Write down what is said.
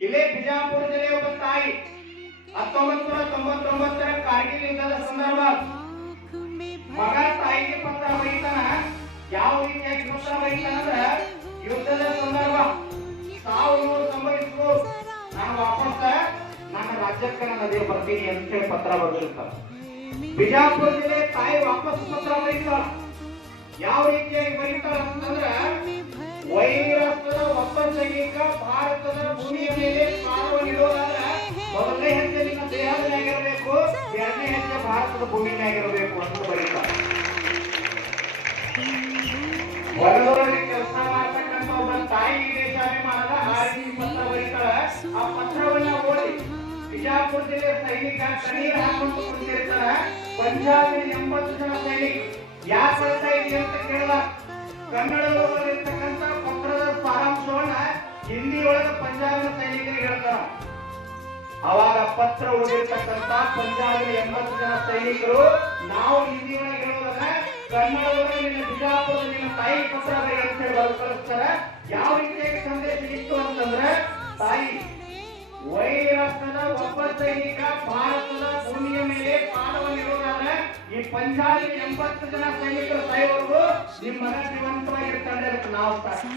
ಇಲ್ಲೇ ಬಿಜಾಪುರ ಜಿಲ್ಲೆ ಒಬ್ಬ ತಾಯಿ 1999 ಕಾರ್ಗಿಲ್ ಯುದ್ಧದ ಸಂದರ್ಭ ಮಗ ತಾಯಿಗೆ ಪತ್ರ ಬರೀತಾನ. ಯಾವ ರೀತಿಯಾಗಿ ಪತ್ರ ಬರೀತಾನಂದ್ರ, ಯುದ್ಧದ ಸಂದರ್ಭ ಸಾವು ಸಂಭವಿಸಿದ್ರು, ನಾನು ವಾಪಸ್ ನನ್ನ ರಾಜ್ಯಕ್ಕೆ ನನ್ನ ದೇವ ಬರ್ತೀನಿ ಅಂತ ಹೇಳಿ ಪತ್ರ ಬರೆದಿರ್ತಾರ. ಬಿಜಾಪುರ ಜಿಲ್ಲೆ ತಾಯಿ ವಾಪಸ್ ಪತ್ರ ಬರೀತಾಳ. ಯಾವ ರೀತಿಯಾಗಿ ಬರೀತಾಳ ಅಂತಂದ್ರ, ವೈರಸ್ಸದ ಒಬ್ಬ ಸೈನಿಕ ಭಾರತದ ಭೂಮಿಯ ಮೇಲೆ ಕಾಣುವನಿರೋದಾದ್ರೆ ಮೊದಲನೇ ಹೆಜ್ಜೆ ನಿನ್ನ ದೇಹದಲ್ಲಿರಬೇಕು, ಎರಡನೇ ಹೆಜ್ಜೆ ಭಾರತದ ಭೂಮಿಯಾಗಿರಬೇಕು ಅಂತ ಬರೀತಾರೆ. ಹೊರದೊಳಗೆ ಕೆಲಸ ಮಾಡ್ತಕ್ಕಂಥ ಒಬ್ಬ ತಾಯಿ ದೇಶಾಭಿಮಾನದ ಆ ರೀತಿ ಪತ್ರ ಬರೀತಾಳೆ. ಆ ಪತ್ರವನ್ನ ಓದಿ ಬಿಜಾಪುರ ಜಿಲ್ಲೆ ಸೈನಿಕ ಕಣ್ಣೀರು ಹಾಕೊಂಡು ಕುಳಿತಿರ್ತಾರ. ಪಂಜಾಬಿನ 80 ಜನ ಸೈನಿಕರು ಯಾಕೆ ಬರ್ತಾ ಇದೆ ಅಂತ ಕೇಳಿದ ಕನ್ನಡದಲ್ಲಿರ್ತಕ್ಕಂಥ ಪತ್ರದ ಸಾರಾಂಶವನ್ನ ಹಿಂದಿ ಒಳಗೆ ಪಂಜಾಬಿನ ಸೈನಿಕರಿಗೆ ಹೇಳ್ತಾರ. ಅವಾಗ ಪತ್ರ ಓದಿರ್ತಕ್ಕಂಥ ಪಂಜಾಬಿನ 80 ಜನ ಸೈನಿಕರು ನಾವು ಹಿಂದಿ ಒಳಗೆ ಹೇಳುವಾಗ ಕನ್ನಡದೊಳಗೆ ನಿನ್ನ ಬಿಜಾಪುರದ ನಿನ್ನ ತಾಯಿ ಪತ್ರ ಅಂತ ಹೇಳಿ ಬರೆದು ಕಳಿಸ್ತಾರ. ಯಾವ ರೀತಿಯಾಗಿ ಸಂದೇಶ ಇತ್ತು ಅಂತಂದ್ರೆ, ತಾಯಿ ವೈರಸ್ಸದ ಒಬ್ಬ ಸೈನಿಕ ಭಾರತದ ಭೂಮಿಯ ಮೇಲೆ ಕಾಣುವನಿರೋದಾದ್ರೆ ಈ ಪಂಜಾಬಿನ 80 ಜನ ಸೈನಿಕರು ಸಾಯೋವರೆಗೂ ನಿಮ್ಮ ಮನ ಜೀವಂತವಾಗಿರ್ತಾರೆ ಅಂತ ನಾವು ಸಾಕ್ಷಿ.